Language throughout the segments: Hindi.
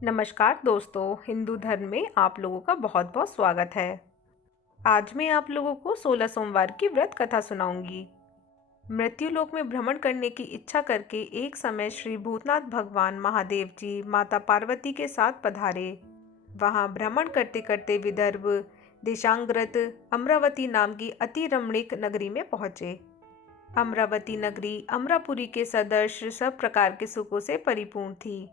नमस्कार दोस्तों, हिंदू धर्म में आप लोगों का बहुत बहुत स्वागत है। आज मैं आप लोगों को 16 सोमवार की व्रत कथा सुनाऊंगी। मृत्युलोक में भ्रमण करने की इच्छा करके एक समय श्री भूतनाथ भगवान महादेव जी माता पार्वती के साथ पधारे। वहां भ्रमण करते करते विदर्भ देशांगरत अमरावती नाम की अति रमणीक नगरी में पहुंचे। अमरावती नगरी अमरापुरी के सदृश सब प्रकार के सुखों से परिपूर्ण थी।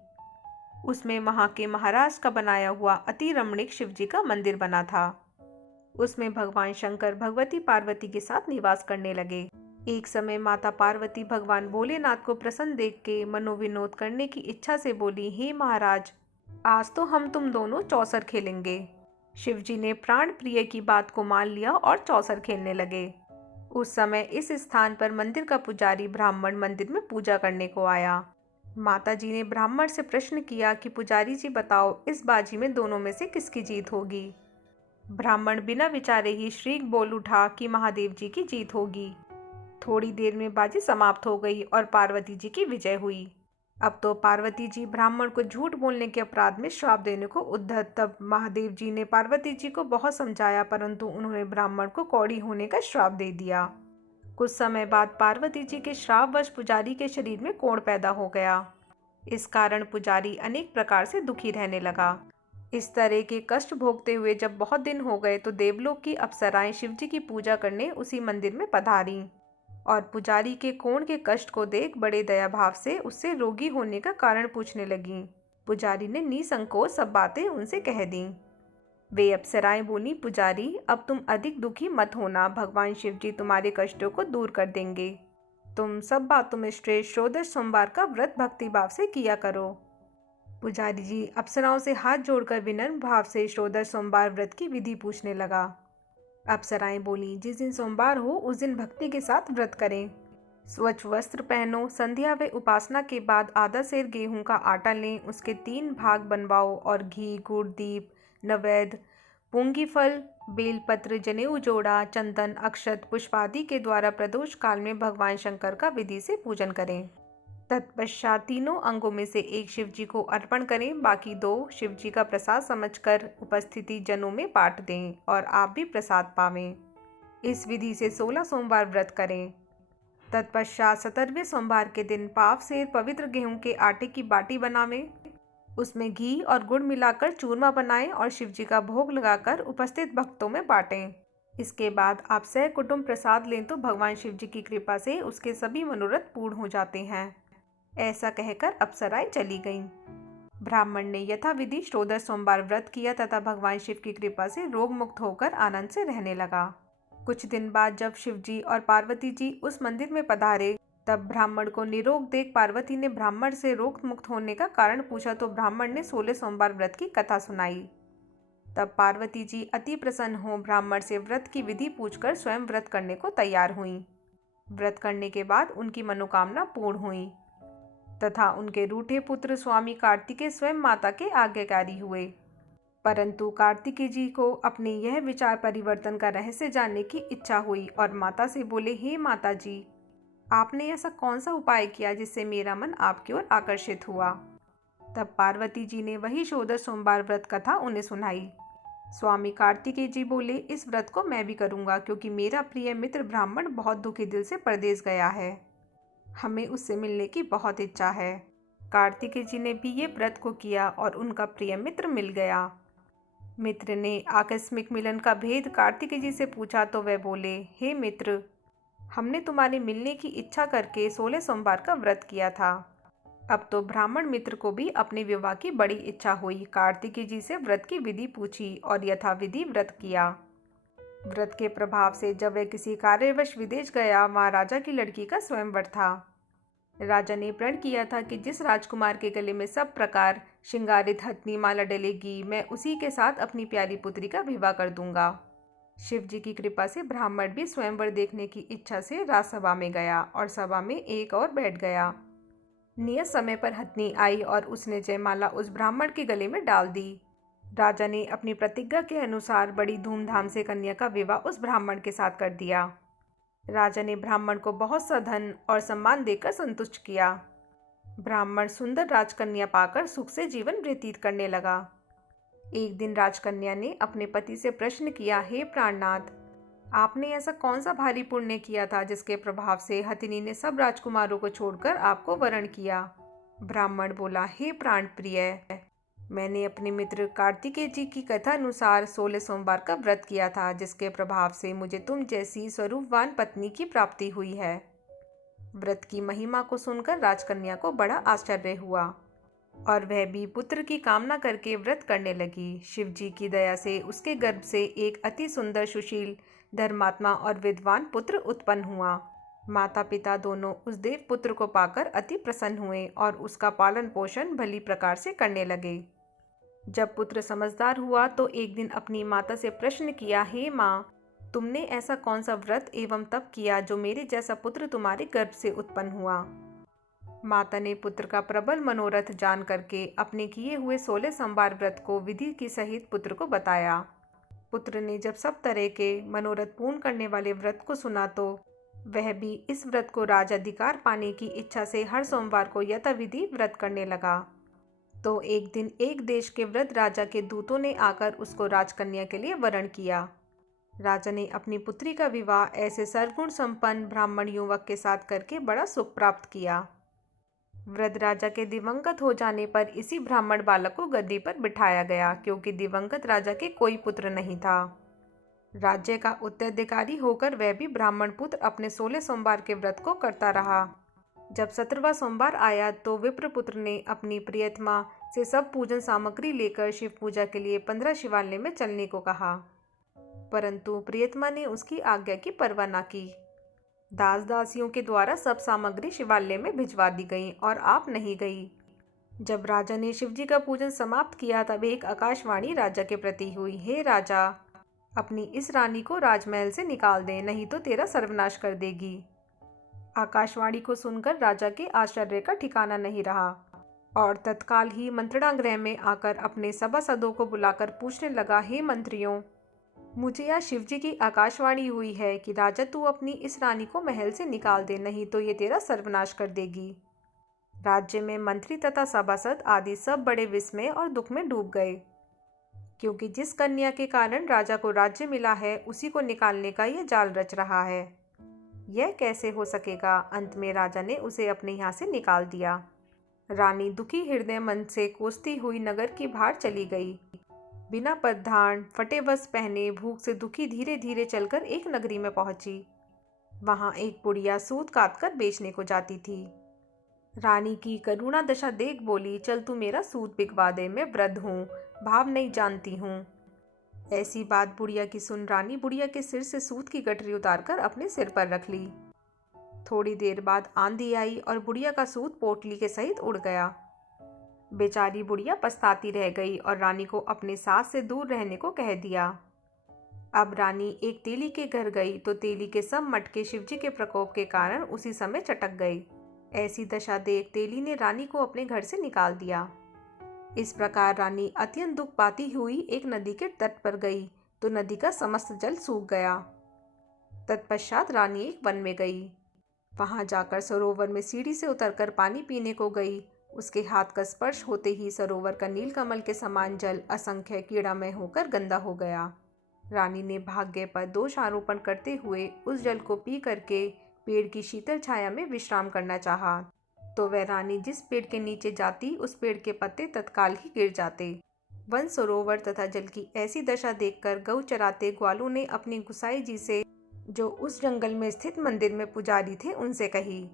उसमें वहां के महाराज का बनाया हुआ अति रमणीक शिवजी का मंदिर बना था। उसमें भगवान शंकर भगवती पार्वती के साथ निवास करने लगे। एक समय माता पार्वती भगवान भोलेनाथ को प्रसन्न देख के मनोविनोद करने की इच्छा से बोली, हे महाराज, आज तो हम तुम दोनों चौसर खेलेंगे। शिवजी ने प्राण प्रिय की बात को मान लिया और चौसर खेलने लगे। उस समय इस स्थान पर मंदिर का पुजारी ब्राह्मण मंदिर में पूजा करने को आया। माताजी ने ब्राह्मण से प्रश्न किया कि पुजारी जी बताओ, इस बाजी में दोनों में से किसकी जीत होगी। ब्राह्मण बिना विचारे ही श्रीक बोल उठा कि महादेव जी की जीत होगी। थोड़ी देर में बाजी समाप्त हो गई और पार्वती जी की विजय हुई। अब तो पार्वती जी ब्राह्मण को झूठ बोलने के अपराध में श्राप देने को उद्धत। तब महादेव जी ने पार्वती जी को बहुत समझाया, परंतु उन्होंने ब्राह्मण को कौड़ी होने का श्राप दे दिया। कुछ समय बाद पार्वती जी के श्रापवश पुजारी के शरीर में कोढ़ पैदा हो गया। इस कारण पुजारी अनेक प्रकार से दुखी रहने लगा। इस तरह के कष्ट भोगते हुए जब बहुत दिन हो गए तो देवलोक की अप्सराएं शिवजी की पूजा करने उसी मंदिर में पधारी और पुजारी के कोढ़ के कष्ट को देख बड़े दया भाव से उससे रोगी होने का कारण पूछने लगीं। पुजारी ने निसंकोच सब बातें उनसे कह दी। वे अप्सराएं बोली, पुजारी, अब तुम अधिक दुखी मत होना, भगवान शिवजी तुम्हारे कष्टों को दूर कर देंगे। तुम सब बातों में श्रेष्ठ 14 सोमवार का व्रत भक्ति भाव से किया करो। पुजारी जी अप्सराओं से हाथ जोड़कर विनम्र भाव से 14 सोमवार व्रत की विधि पूछने लगा। अप्सराएं बोली, जिस दिन सोमवार हो उस दिन भक्ति के साथ व्रत करें। स्वच्छ वस्त्र पहनो, संध्या व उपासना के बाद आधा सेर गेहूं का आटा लें, उसके 3 भाग बनवाओ और घी, गुड़, दीप, नैवेद्य, पूंगी फल, बेलपत्र, जनेऊ जोड़ा, चंदन, अक्षत, पुष्पादि के द्वारा प्रदोष काल में भगवान शंकर का विधि से पूजन करें। तत्पश्चात तीनों अंगों में से एक शिवजी को अर्पण करें, बाकी 2 शिवजी का प्रसाद समझकर उपस्थिति जनों में बांट दें और आप भी प्रसाद पावें। इस विधि से 16 सोमवार व्रत करें। तत्पश्चात 17वें सोमवार के दिन पाव से पवित्र गेहूं के आटे की बाटी बनावें, उसमें घी और गुड़ मिलाकर चूरमा बनाएं और शिवजी का भोग लगाकर उपस्थित भक्तों में बांटें। इसके बाद आप सहकुटुंब प्रसाद लें तो भगवान शिवजी की कृपा से उसके सभी मनोरथ पूर्ण हो जाते हैं। ऐसा कहकर अप्सराएं चली गईं। ब्राह्मण ने यथाविधि 14 सोमवार व्रत किया तथा भगवान शिव की कृपा से रोग मुक्त होकर आनंद से रहने लगा। कुछ दिन बाद जब शिवजी और पार्वती जी उस मंदिर में पधारे तब ब्राह्मण को निरोग देख पार्वती ने ब्राह्मण से रोग मुक्त होने का कारण पूछा तो ब्राह्मण ने 16 सोमवार व्रत की कथा सुनाई। तब पार्वती जी अति प्रसन्न हो ब्राह्मण से व्रत की विधि पूछकर स्वयं व्रत करने को तैयार हुईं। व्रत करने के बाद उनकी मनोकामना पूर्ण हुई तथा उनके रूठे पुत्र स्वामी कार्तिकेय स्वयं माता के आज्ञाकारी हुए। परंतु कार्तिकेय जी को अपने यह विचार परिवर्तन का रहस्य जानने की इच्छा हुई और माता से बोले, हे माता जी, आपने ऐसा कौन सा उपाय किया जिससे मेरा मन आपकी ओर आकर्षित हुआ। तब पार्वती जी ने वही 14 सोमवार व्रत कथा उन्हें सुनाई। स्वामी कार्तिकेय जी बोले, इस व्रत को मैं भी करूंगा क्योंकि मेरा प्रिय मित्र ब्राह्मण बहुत दुखी दिल से परदेश गया है। हमें उससे मिलने की बहुत इच्छा है। कार्तिकेय जी ने भी ये व्रत को किया और उनका प्रिय मित्र मिल गया। मित्र ने आकस्मिक मिलन का भेद कार्तिकेय जी से पूछा तो वह बोले, हे मित्र, हमने तुम्हारे मिलने की इच्छा करके 16 सोमवार का व्रत किया था। अब तो ब्राह्मण मित्र को भी अपने विवाह की बड़ी इच्छा हुई। कार्तिकेय जी से व्रत की विधि पूछी और यथाविधि व्रत किया। व्रत के प्रभाव से जब वह किसी कार्यवश विदेश गया, वहाँ राजा की लड़की का स्वयंवर था। राजा ने प्रण किया था कि जिस राजकुमार के गले में सब प्रकार श्रृंगारित हथनी माला डलेगी, मैं उसी के साथ अपनी प्यारी पुत्री का विवाह कर दूंगा। शिव जी की कृपा से ब्राह्मण भी स्वयंवर देखने की इच्छा से राजसभा में गया और सभा में एक और बैठ गया। नियत समय पर हथनी आई और उसने जयमाला उस ब्राह्मण के गले में डाल दी। राजा ने अपनी प्रतिज्ञा के अनुसार बड़ी धूमधाम से कन्या का विवाह उस ब्राह्मण के साथ कर दिया। राजा ने ब्राह्मण को बहुत सा धन और सम्मान देकर संतुष्ट किया। ब्राह्मण सुंदर राजकन्या पाकर सुख से जीवन व्यतीत करने लगा। एक दिन राजकन्या ने अपने पति से प्रश्न किया, हे प्राणनाथ, आपने ऐसा कौन सा भारी पुण्य किया था जिसके प्रभाव से हथिनी ने सब राजकुमारों को छोड़कर आपको वरण किया? ब्राह्मण बोला, हे प्राण प्रिय, मैंने अपने मित्र कार्तिकेय जी की कथा अनुसार 16 सोमवार का व्रत किया था, जिसके प्रभाव से मुझे तुम जैसी स्वरूपवान पत्नी की प्राप्ति हुई है। व्रत की महिमा को सुनकर राजकन्या को बड़ा आश्चर्य हुआ और वह भी पुत्र की कामना करके व्रत करने लगी। शिव जी की दया से उसके गर्भ से एक अति सुंदर, सुशील, धर्मात्मा और विद्वान पुत्र उत्पन्न हुआ। माता पिता दोनों उस देव पुत्र को पाकर अति प्रसन्न हुए और उसका पालन पोषण भली प्रकार से करने लगे। जब पुत्र समझदार हुआ तो एक दिन अपनी माता से प्रश्न किया, हे माँ, तुमने ऐसा कौन सा व्रत एवं तप किया जो मेरे जैसा पुत्र तुम्हारे गर्भ से उत्पन्न हुआ? माता ने पुत्र का प्रबल मनोरथ जान करके अपने किए हुए 16 सोमवार व्रत को विधि की सहित पुत्र को बताया। पुत्र ने जब सब तरह के मनोरथ पूर्ण करने वाले व्रत को सुना तो वह भी इस व्रत को राजाधिकार पाने की इच्छा से हर सोमवार को यथाविधि व्रत करने लगा। तो एक दिन एक देश के वृद्ध राजा के दूतों ने आकर उसको राजकन्या के लिए वरण किया। राजा ने अपनी पुत्री का विवाह ऐसे सर्वगुण संपन्न ब्राह्मण युवक के साथ करके बड़ा सुख प्राप्त किया। वृद्ध राजा के दिवंगत हो जाने पर इसी ब्राह्मण बालक को गद्दी पर बिठाया गया, क्योंकि दिवंगत राजा के कोई पुत्र नहीं था। राज्य का उत्तराधिकारी होकर वह भी ब्राह्मण पुत्र अपने 16 सोमवार के व्रत को करता रहा। जब 17वां सोमवार आया तो विप्रपुत्र ने अपनी प्रियतमा से सब पूजन सामग्री लेकर शिव पूजा के लिए 15 शिवालय में चलने को कहा, परंतु प्रियतमा ने उसकी आज्ञा की परवाह न की। दास दासियों के द्वारा सब सामग्री शिवालय में भिजवा दी गई और आप नहीं गई। जब राजा ने शिवजी का पूजन समाप्त किया तब एक आकाशवाणी राजा के प्रति हुई, हे राजा, अपनी इस रानी को राजमहल से निकाल दे, नहीं तो तेरा सर्वनाश कर देगी। आकाशवाणी को सुनकर राजा के आश्चर्य का ठिकाना नहीं रहा और तत्काल ही मंत्रणागृह में आकर अपने सभासदों को बुलाकर पूछने लगा, हे मंत्रियों, मुझे यहाँ शिवजी की आकाशवाणी हुई है कि राजा तू अपनी इस रानी को महल से निकाल दे, नहीं तो ये तेरा सर्वनाश कर देगी। राज्य में मंत्री तथा सभासद आदि सब बड़े विस्मय और दुख में डूब गए, क्योंकि जिस कन्या के कारण राजा को राज्य मिला है उसी को निकालने का यह जाल रच रहा है। यह कैसे हो सकेगा? अंत में राजा ने उसे अपने यहाँ से निकाल दिया। रानी दुखी हृदय मन से कोसती हुई नगर की बाहर चली गई। बिना परिधान, फटे वस्त्र पहने, भूख से दुखी धीरे धीरे चलकर एक नगरी में पहुंची। वहां एक बुढ़िया सूत काट कर बेचने को जाती थी। रानी की करुणा दशा देख बोली, चल तू मेरा सूत बिकवा दे, मैं वृद्ध हूँ, भाव नहीं जानती हूँ। ऐसी बात बुढ़िया की सुन रानी बुढ़िया के सिर से सूत की गठरी उतारकर अपने सिर पर रख ली। थोड़ी देर बाद आंधी आई और बुढ़िया का सूत पोटली के सहित उड़ गया। बेचारी बुढ़िया पछताती रह गई और रानी को अपने सास से दूर रहने को कह दिया। अब रानी एक तेली के घर गई तो तेली के सब मटके शिवजी के प्रकोप के कारण उसी समय चटक गए। ऐसी दशा देख तेली ने रानी को अपने घर से निकाल दिया। इस प्रकार रानी अत्यंत दुख पाती हुई एक नदी के तट पर गई तो नदी का समस्त जल सूख गया। तत्पश्चात रानी एक वन में गई। वहां जाकर सरोवर में सीढ़ी से उतरकर पानी पीने को गई। उसके हाथ का स्पर्श होते ही सरोवर का नीलकमल के समान जल असंख्य कीड़ामय होकर गंदा हो गया। रानी ने भाग्य पर दोष आरोपण करते हुए उस जल को पी करके पेड़ की शीतल छाया में विश्राम करना चाहा, तो वह रानी जिस पेड़ के नीचे जाती उस पेड़ के पत्ते तत्काल ही गिर जाते। वन, सरोवर तथा जल की ऐसी दशा देखकर गौ चराते ग्वालों ने अपनी गुसाई जी से, जो उस जंगल में स्थित मंदिर में पुजारी थे, उनसे कही।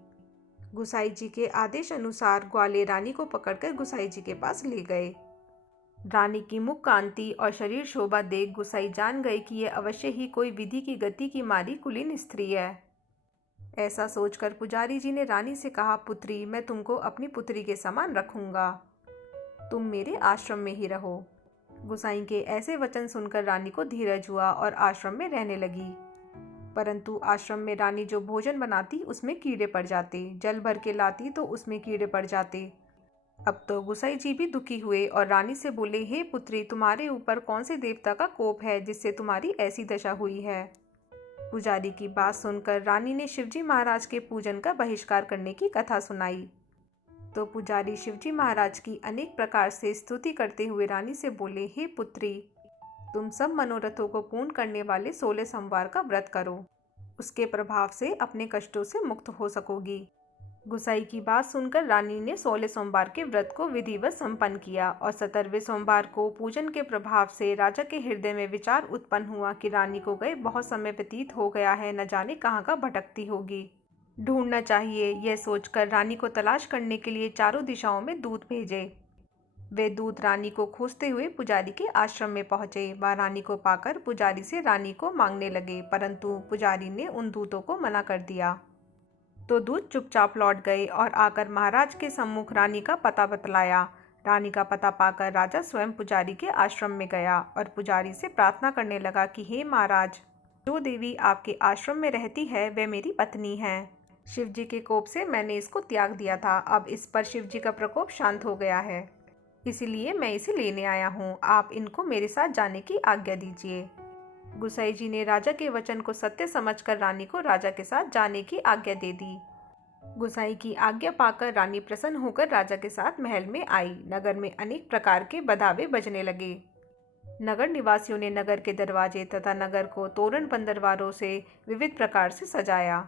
गुसाई जी के आदेश अनुसार ग्वाले रानी को पकड़कर गुसाई जी के पास ले गए। रानी की मुख कांति और शरीर शोभा देख गुसाई जान गए कि यह अवश्य ही कोई विधि की गति की मारी कुलीन स्त्री है। ऐसा सोचकर पुजारी जी ने रानी से कहा, पुत्री, मैं तुमको अपनी पुत्री के समान रखूंगा, तुम मेरे आश्रम में ही रहो। गुसाई के ऐसे वचन सुनकर रानी को धीरज हुआ और आश्रम में रहने लगी। परंतु आश्रम में रानी जो भोजन बनाती उसमें कीड़े पड़ जाते, जल भर के लाती तो उसमें कीड़े पड़ जाते। अब तो गुसाई जी भी दुखी हुए और रानी से बोले, हे पुत्री, तुम्हारे ऊपर कौन से देवता का कोप है जिससे तुम्हारी ऐसी दशा हुई है? पुजारी की बात सुनकर रानी ने शिवजी महाराज के पूजन का बहिष्कार करने की कथा सुनाई। तो पुजारी शिवजी महाराज की अनेक प्रकार से स्तुति करते हुए रानी से बोले, हे पुत्री, तुम सब मनोरथों को पूर्ण करने वाले 16 सोमवार का व्रत करो। उसके प्रभाव से अपने कष्टों से मुक्त हो सकोगी। गुसाई की बात सुनकर रानी ने 16 सोमवार के व्रत को विधिवत संपन्न किया और 17वें सोमवार को पूजन के प्रभाव से राजा के हृदय में विचार उत्पन्न हुआ कि रानी को गए बहुत समय व्यतीत हो गया है, न जाने कहाँ का भटकती होगी, ढूंढना चाहिए। यह सोचकर रानी को तलाश करने के लिए चारों दिशाओं में दूत भेजे। वे दूत रानी को खोजते हुए पुजारी के आश्रम में पहुंचे। वह रानी को पाकर पुजारी से रानी को मांगने लगे, परंतु पुजारी ने उन दूतों को मना कर दिया। तो दूत चुपचाप लौट गए और आकर महाराज के सम्मुख रानी का पता बतलाया। रानी का पता पाकर राजा स्वयं पुजारी के आश्रम में गया और पुजारी से प्रार्थना करने लगा कि हे महाराज, जो देवी आपके आश्रम में रहती है वह मेरी पत्नी है। शिवजी के कोप से मैंने इसको त्याग दिया था, अब इस पर शिवजी का प्रकोप शांत हो गया है, इसीलिए मैं इसे लेने आया हूँ। आप इनको मेरे साथ जाने की आज्ञा दीजिए। गुसाई जी ने राजा के वचन को सत्य समझकर रानी को राजा के साथ जाने की आज्ञा दे दी। गुसाई की आज्ञा पाकर रानी प्रसन्न होकर राजा के साथ महल में आई। नगर में अनेक प्रकार के बधावे बजने लगे। नगर निवासियों ने नगर के दरवाजे तथा नगर को तोरण बंदरवारों से विविध प्रकार से सजाया।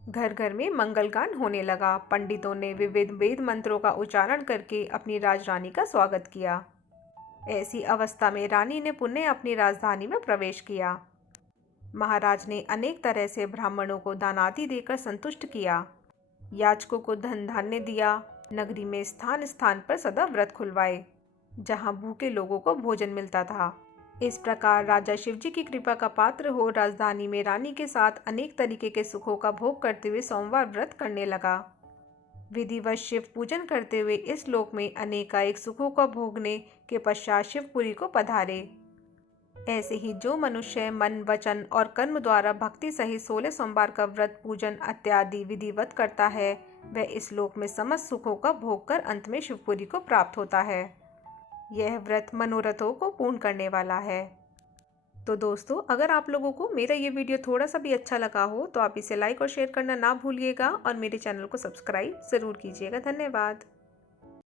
घर घर में मंगलगान होने लगा। पंडितों ने विविध वेद मंत्रों का उच्चारण करके अपनी राजरानी का स्वागत किया। ऐसी अवस्था में रानी ने पुनः अपनी राजधानी में प्रवेश किया। महाराज ने अनेक तरह से ब्राह्मणों को दानादि देकर संतुष्ट किया। याचकों को धन धान्य दिया। नगरी में स्थान स्थान पर सदा व्रत खुलवाए, जहां भूखे लोगों को भोजन मिलता था। इस प्रकार राजा शिवजी की कृपा का पात्र हो राजधानी में रानी के साथ अनेक तरीके के सुखों का भोग करते हुए सोमवार व्रत करने लगा। विधिवत शिव पूजन करते हुए इस लोक में अनेकानेक सुखों का भोगने के पश्चात शिवपुरी को पधारे। ऐसे ही जो मनुष्य मन, वचन और कर्म द्वारा भक्ति सहित 16 सोमवार का व्रत, पूजन इत्यादि विधिवत करता है, वह इस लोक में समस्त सुखों का भोग कर अंत में शिवपुरी को प्राप्त होता है। यह व्रत मनोरथों को पूर्ण करने वाला है। तो दोस्तों, अगर आप लोगों को मेरा ये वीडियो थोड़ा सा भी अच्छा लगा हो तो आप इसे लाइक और शेयर करना ना भूलिएगा और मेरे चैनल को सब्सक्राइब ज़रूर कीजिएगा। धन्यवाद।